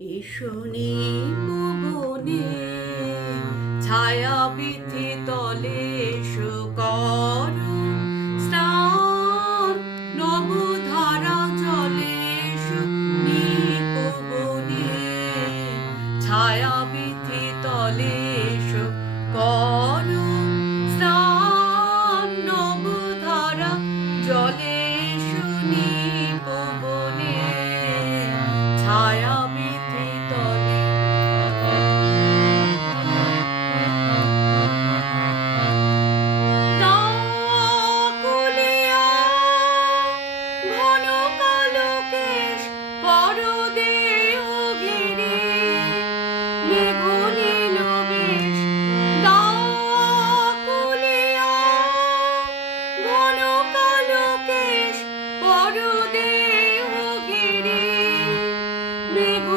এসো নিমবনে ছায়া বিথি তলে এসো করো স্নান নবধারা জলে এসো নিপবনে ছায়া বিথি তলে এসো করো স্নান নবধারা জলে এসো নিপবনে ছায়া বিথি তলে দাকুলিয়া ঘন কালো কেশ পরদেহ ঘিরে মেঘ নীল বেশ দাকুলিয়া ঘন কালো কেশ পরদেহ ঘিরে মেঘ